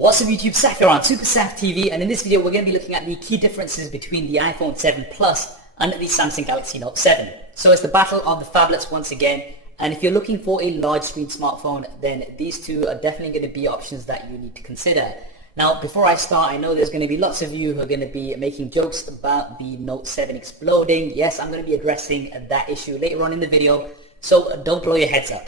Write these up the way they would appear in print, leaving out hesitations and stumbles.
What's up YouTube, Saf here on Super Saf TV, and in this video we're going to be looking at the key differences between the iPhone 7 Plus and the Samsung Galaxy Note 7. So it's the battle of the phablets once again, and if you're looking for a large screen smartphone, then these two are definitely going to be options that you need to consider. Now before I start, I know there's going to be lots of you who are going to be making jokes about the Note 7 exploding. Yes, I'm going to be addressing that issue later on in the video, so don't blow your heads up.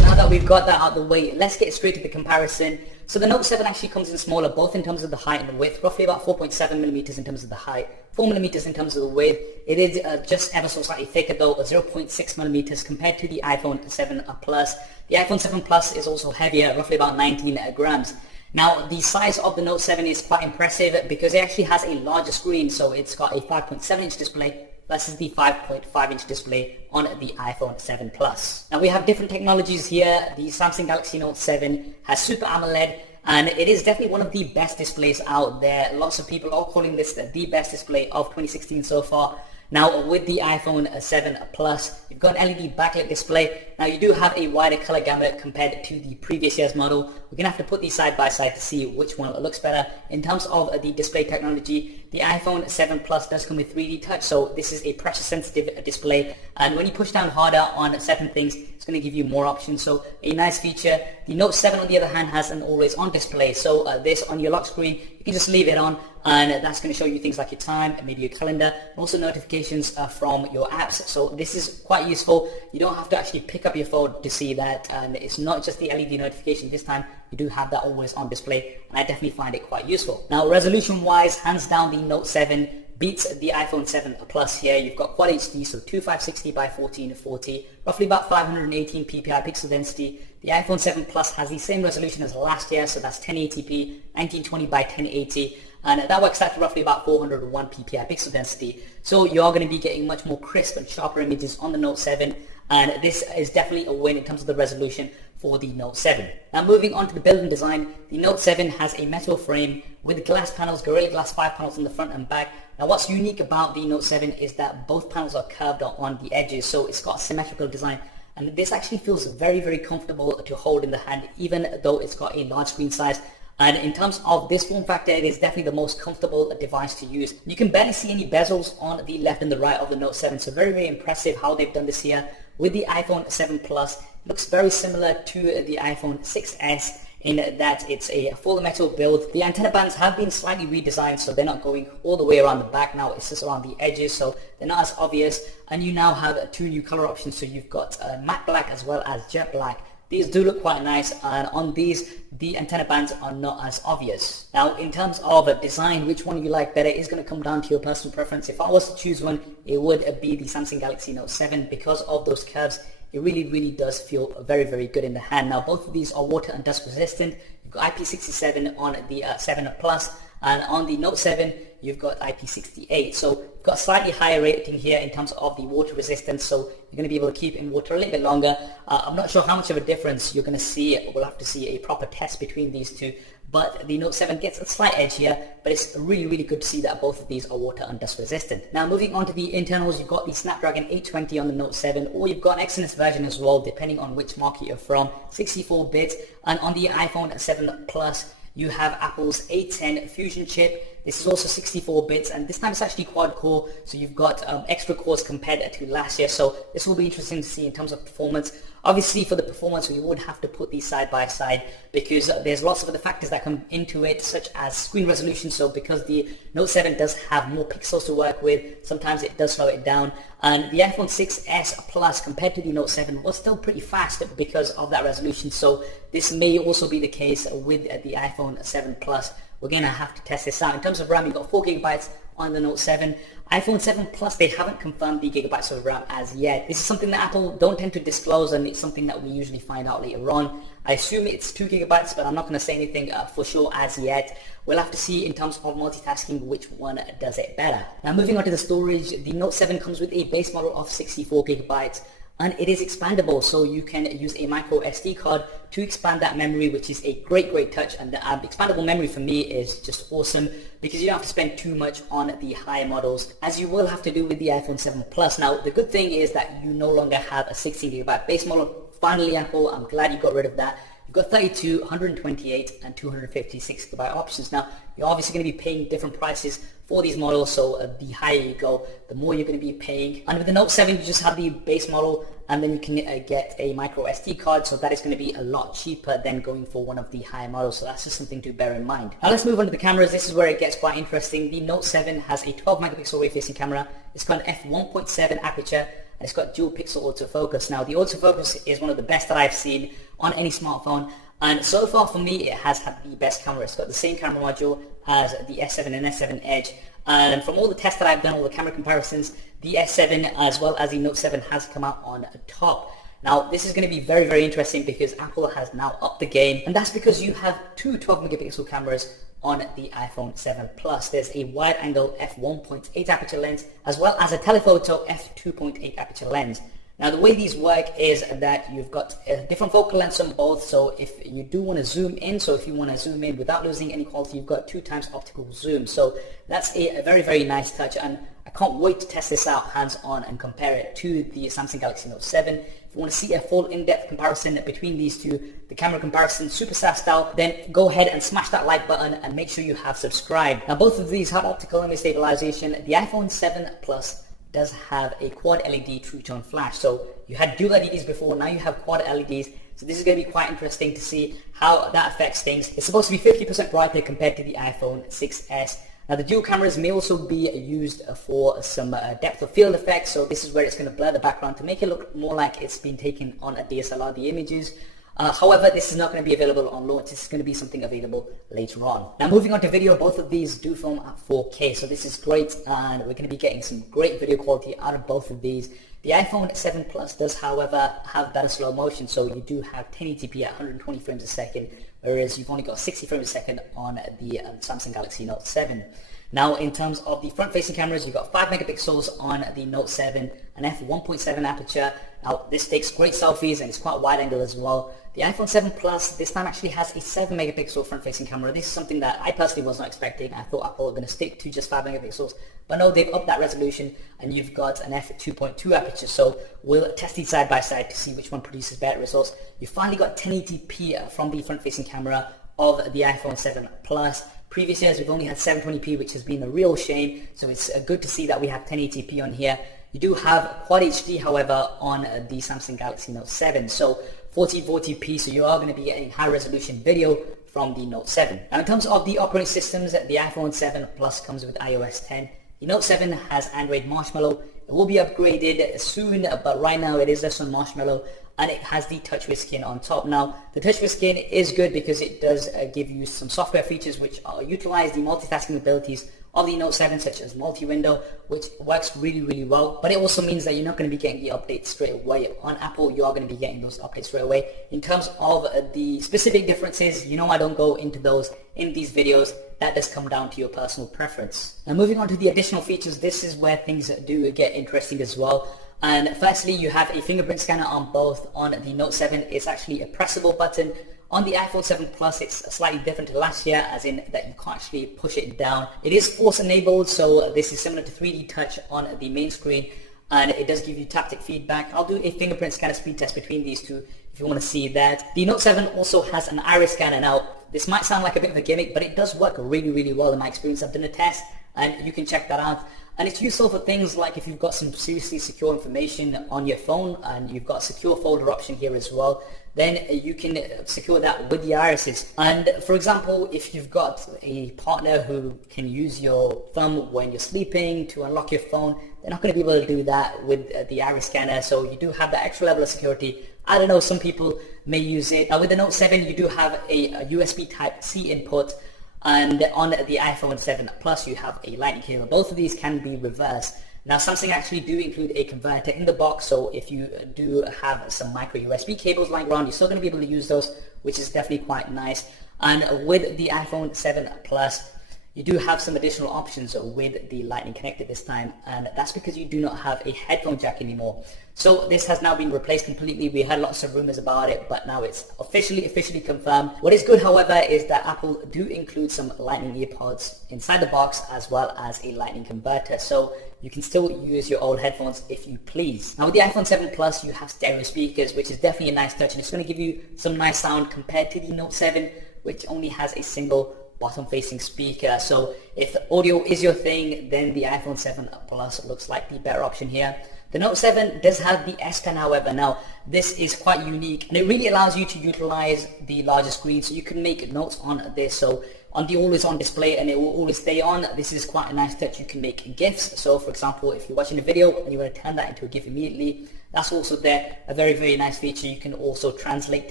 Now that we've got that out of the way, let's get straight to the comparison. So the Note 7 actually comes in smaller, both in terms of the height and the width, roughly about 4.7mm in terms of the height, 4mm in terms of the width. It is just ever so slightly thicker though, 0.6mm compared to the iPhone 7 Plus. The iPhone 7 Plus is also heavier, roughly about 19 grams. Now the size of the Note 7 is quite impressive because it actually has a larger screen, so it's got a 5.7-inch display versus the 5.5-inch display on the iPhone 7 Plus. Now we have different technologies here. The Samsung Galaxy Note 7 has Super AMOLED, and it is definitely one of the best displays out there. Lots of people are calling this the best display of 2016 so far. Now with the iPhone 7 Plus, you've got an LED backlit display. Now you do have a wider color gamut compared to the previous year's model. We're going to have to put these side by side to see which one looks better. In terms of the display technology, the iPhone 7 Plus does come with 3D touch, so this is a pressure sensitive display, and when you push down harder on certain things, it's going to give you more options, so a nice feature. The Note 7 on the other hand has an always on display, so this on your lock screen, you can just leave it on, and that's going to show you things like your time, maybe your calendar, also notifications from your apps. So this is quite useful. You don't have to actually pick up your phone to see that, and it's not just the LED notification this time. You do have that always on display, and I definitely find it quite useful. Now resolution wise, hands down the Note 7 beats the iPhone 7 Plus here. You've got Quad HD, so 2560 by 1440, roughly about 518 ppi pixel density. The iPhone 7 Plus has the same resolution as last year, so that's 1080p, 1920 by 1080, and that works out to roughly about 401 ppi pixel density. So you are going to be getting much more crisp and sharper images on the Note 7, and this is definitely a win in terms of the resolution for the Note 7. Now moving on to the build and design, the Note 7 has a metal frame with glass panels, Gorilla Glass 5 panels on the front and back. Now what's unique about the Note 7 is that both panels are curved on the edges, so it's got a symmetrical design, and this actually feels very, very comfortable to hold in the hand, even though it's got a large screen size. And in terms of this form factor, it is definitely the most comfortable device to use. You can barely see any bezels on the left and the right of the Note 7, so very, very impressive how they've done this here. With the iPhone 7 Plus, it looks very similar to the iPhone 6s in that it's a full metal build. The antenna bands have been slightly redesigned, so they're not going all the way around the back now, it's just around the edges, so they're not as obvious. And you now have two new color options, so you've got matte black as well as jet black. These do look quite nice, and on these, the antenna bands are not as obvious. Now, in terms of design, which one you like better is going to come down to your personal preference. If I was to choose one, it would be the Samsung Galaxy Note 7 because of those curves. It really, really does feel very, very good in the hand. Now, both of these are water and dust resistant. You've got IP67 on the 7 Plus, and on the Note 7, you've got IP68. So you've got a slightly higher rating here in terms of the water resistance, so you're going to be able to keep in water a little bit longer. I'm not sure how much of a difference you're going to see. We'll have to see a proper test between these two, but the Note 7 gets a slight edge here, but it's really, really good to see that both of these are water and dust resistant. Now moving on to the internals, you've got the Snapdragon 820 on the Note 7, or you've got an Exynos version as well, depending on which market you're from, 64 bits, and on the iPhone 7 Plus, you have Apple's A10 Fusion chip. This is also 64 bits, and this time it's actually quad core, so you've got extra cores compared to last year, so this will be interesting to see in terms of performance. Obviously for the performance we would have to put these side by side because there's lots of other factors that come into it, such as screen resolution. So because the Note 7 does have more pixels to work with, sometimes it does slow it down, and the iPhone 6s Plus compared to the Note 7 was still pretty fast because of that resolution, so this may also be the case with the iPhone 7 Plus. We're going to have to test this out. In terms of RAM, you've got 4GB on the Note 7. iPhone 7 Plus, they haven't confirmed the gigabytes of RAM as yet. This is something that Apple don't tend to disclose, and it's something that we usually find out later on. I assume it's 2GB, but I'm not going to say anything for sure as yet. We'll have to see in terms of multitasking which one does it better. Now moving on to the storage, the Note 7 comes with a base model of 64GB. And it is expandable, so you can use a micro SD card to expand that memory, which is a great touch. And the expandable memory for me is just awesome because you don't have to spend too much on the higher models, as you will have to do with the iPhone 7 Plus. Now the good thing is that you no longer have a 16GB base model. Finally, Apple, I'm glad you got rid of that. You've got 32, 128, and 256 gigabyte options. Now, you're obviously going to be paying different prices for these models, so the higher you go, the more you're going to be paying. And with the Note 7, you just have the base model, and then you can get a micro SD card, so that is going to be a lot cheaper than going for one of the higher models, so that's just something to bear in mind. Now let's move on to the cameras. This is where it gets quite interesting. The Note 7 has a 12 megapixel wave-facing camera. It's got an f1.7 aperture, and it's got dual pixel autofocus. Now the autofocus is one of the best that I've seen on any smartphone, and so far for me it has had the best camera. It's got the same camera module as the S7 and S7 Edge, and from all the tests that I've done, all the camera comparisons, the S7 as well as the Note 7 has come out on top. Now this is going to be very, very interesting because Apple has now upped the game, and that's because you have two 12 megapixel cameras on the iPhone 7 Plus. There's a wide angle f1.8 aperture lens as well as a telephoto f2.8 aperture lens. Now the way these work is that you've got a different focal lengths on both, so if you do want to zoom in, so if you want to zoom in without losing any quality, you've got 2 times optical zoom. So that's a very, very nice touch, and I can't wait to test this out hands-on and compare it to the Samsung Galaxy Note 7. If you want to see a full in-depth comparison between these two, the camera comparison superstar style, then go ahead and smash that like button and make sure you have subscribed. Now both of these have optical image stabilization. The iPhone 7 Plus does have a quad LED true tone flash. So you had dual LEDs before, now you have quad LEDs. So this is going to be quite interesting to see how that affects things. It's supposed to be 50% brighter compared to the iPhone 6s. Now the dual cameras may also be used for some depth of field effects. So this is where it's going to blur the background to make it look more like it's been taken on a DSLR, the images. However, this is not going to be available on launch. This is going to be something available later on. Now moving on to video, both of these do film at 4K, so this is great, and we're going to be getting some great video quality out of both of these. The iPhone 7 Plus does, however, have better slow motion, so you do have 1080p at 120 frames a second, whereas you've only got 60 frames a second on the Samsung Galaxy Note 7. Now in terms of the front-facing cameras, you've got 5 megapixels on the Note 7, an f1.7 aperture. Now this takes great selfies and it's quite wide angle as well. The iPhone 7 Plus this time actually has a 7 megapixel front-facing camera. This is something that I personally was not expecting. I thought Apple were going to stick to just 5 megapixels, but no, they've upped that resolution and you've got an f2.2 aperture. So we'll test these side by side to see which one produces better results. You finally got 1080p from the front-facing camera of the iPhone 7 Plus. Previous years we've only had 720p, which has been a real shame, so it's good to see that we have 1080p on here. You do have Quad HD, however, on the Samsung Galaxy Note 7, so 1440p, so you are going to be getting high resolution video from the Note 7. Now in terms of the operating systems, the iPhone 7 Plus comes with iOS 10. The Note 7 has Android Marshmallow. It will be upgraded soon, but right now it is just on Marshmallow, and it has the touch with skin on top. Now the touch with skin is good because it does give you some software features which utilize the multitasking abilities of the Note 7, such as multi-window, which works really, really well. But it also means that you're not going to be getting the updates straight away. On Apple, you are going to be getting those updates straight away. In terms of the specific differences, you know I don't go into those in these videos. That does come down to your personal preference. Now moving on to the additional features, this is where things do get interesting as well. And firstly, you have a fingerprint scanner on both. On the Note 7, it's actually a pressable button. On the iPhone 7 Plus, it's slightly different to last year, as in that you can't actually push it down. It is force enabled, so this is similar to 3D touch on the main screen, and it does give you taptic feedback. I'll do a fingerprint scanner speed test between these two if you want to see that. The Note 7 also has an iris scanner. Now, this might sound like a bit of a gimmick, but it does work really, really well in my experience. I've done a test, and you can check that out. And it's useful for things like if you've got some seriously secure information on your phone and you've got a secure folder option here as well, then you can secure that with the irises. And for example, if you've got a partner who can use your thumb when you're sleeping to unlock your phone, they're not going to be able to do that with the iris scanner. So you do have that extra level of security. I don't know, some people may use it. With the Note 7, you do have a USB Type-C input. And on the iPhone 7 Plus, you have a lightning cable. Both of these can be reversed. Now, Samsung actually do include a converter in the box, so if you do have some micro USB cables lying around, you're still going to be able to use those, which is definitely quite nice. And with the iPhone 7 Plus, you do have some additional options with the lightning connector this time, and that's because you do not have a headphone jack anymore. So this has now been replaced completely. We had lots of rumors about it, but now it's officially confirmed. What is good, however, is that Apple do include some lightning earpods inside the box, as well as a lightning converter, so you can still use your old headphones if you please. Now with the iPhone 7 Plus, you have stereo speakers, which is definitely a nice touch, and it's going to give you some nice sound compared to the Note 7, which only has a single bottom-facing speaker. So if audio is your thing, then the iPhone 7 Plus looks like the better option here. The Note 7 does have the S Pen, however. Now this is quite unique, and it really allows you to utilize the larger screen, so you can make notes on this. So on the always on display, and it will always stay on. This is quite a nice touch. You can make GIFs. So for example, if you're watching a video and you want to turn that into a GIF immediately, that's also there. A very nice feature. You can also translate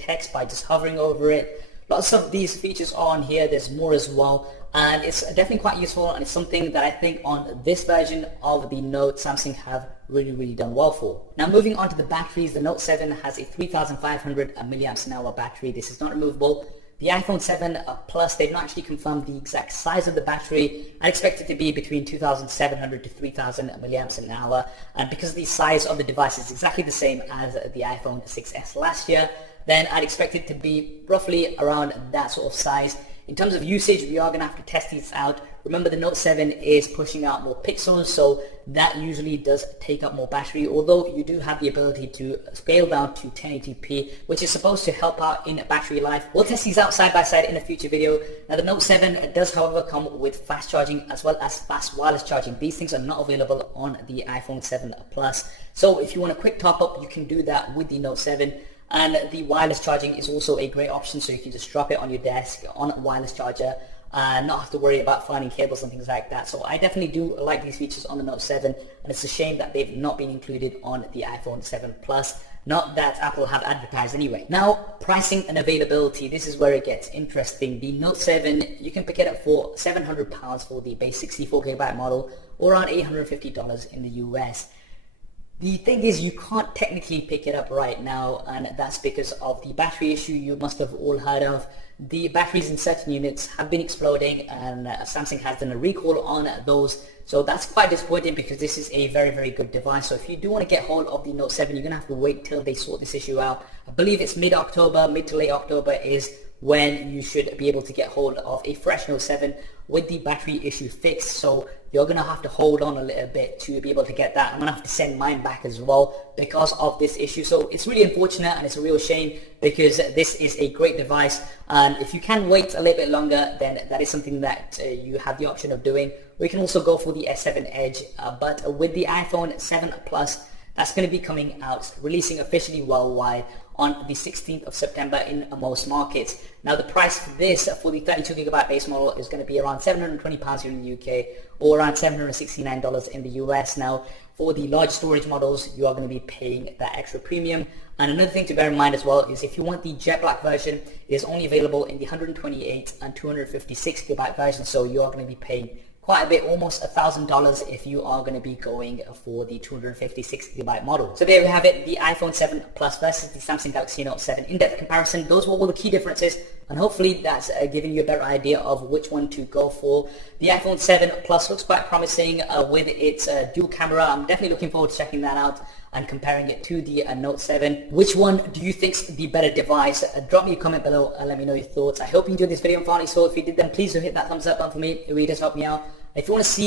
text by just hovering over it. Lots of these features are on here. There's more as well, and it's definitely quite useful, and it's something that I think on this version of the Note, Samsung have really done well for. Now moving on to the batteries, the Note 7 has a 3500 mAh battery. This is not removable. The iPhone 7 Plus, they've not actually confirmed the exact size of the battery. I expect it to be between 2700 to 3000 mAh, and because the size of the device is exactly the same as the iPhone 6s last year, then I'd expect it to be roughly around that sort of size. In terms of usage, we are going to have to test these out. Remember, the Note 7 is pushing out more pixels, so that usually does take up more battery, although you do have the ability to scale down to 1080p, which is supposed to help out in battery life. We'll test these out side by side in a future video. Now the Note 7 does, however, come with fast charging as well as fast wireless charging. These things are not available on the iPhone 7 Plus. So if you want a quick top up, you can do that with the Note 7. And the wireless charging is also a great option, so you can just drop it on your desk on a wireless charger and not have to worry about finding cables and things like that. So I definitely do like these features on the Note 7, and it's a shame that they've not been included on the iPhone 7 Plus. Not that Apple have advertised anyway. Now, pricing and availability, this is where it gets interesting. The Note 7, you can pick it up for £700 for the base 64GB model, or around $850 in the US. The thing is, you can't technically pick it up right now, and that's because of the battery issue you must have all heard of. The batteries in certain units have been exploding, and Samsung has done a recall on those. So that's quite disappointing, because this is a very good device. So if you do want to get hold of the Note 7, you're going to have to wait till they sort this issue out. I believe it's mid-October, mid to late October is when you should be able to get hold of a fresh Note 7 with the battery issue fixed. So you're going to have to hold on a little bit to be able to get that. I'm going to have to send mine back as well because of this issue. So it's really unfortunate, and it's a real shame, because this is a great device, and if you can wait a little bit longer, then that is something that you have the option of doing. We can also go for the S7 Edge, but with the iPhone 7 Plus, that's going to be coming out, releasing officially worldwide on the 16th of September in most markets. Now the price for this, for the 32GB base model, is going to be around £720 here in the UK, or around $769 in the US. Now for the large storage models, you are going to be paying that extra premium. And another thing to bear in mind as well is if you want the jet black version, it is only available in the 128 and 256GB version, so you are going to be paying quite a bit, almost $1,000 if you are going to be going for the 256GB model. So there we have it, the iPhone 7 Plus versus the Samsung Galaxy Note 7 in-depth comparison. Those were all the key differences, and hopefully that's giving you a better idea of which one to go for. The iPhone 7 Plus looks quite promising with its dual camera. I'm definitely looking forward to checking that out and comparing it to the Note 7. Which one do you think's the better device? Drop me a comment below and let me know your thoughts. I hope you enjoyed this video and finally, so if you did, then please do hit that thumbs up button for me. It really does help me out. If you want to see